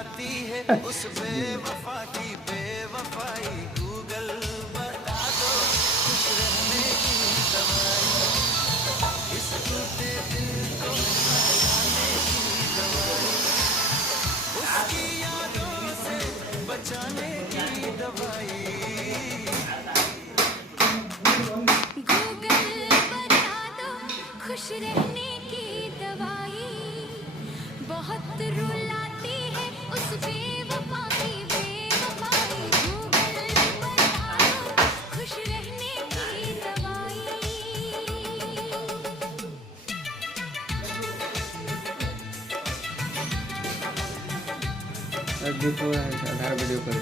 रुलाती है उस बेवफा की बेवफाई। गूगल बता दो खुश रहने की दवाई, इस टूटे दिल को हटाने की दवाई, उसकी यादों से बचाने की दवाई। गूगल बता दो खुश रहने की दवाई, बहुत रुलाती है उस बेवफा की बेवफाई। गूगल बता दो खुश रहने की दवाई। बिफोर आधार वीडियो कर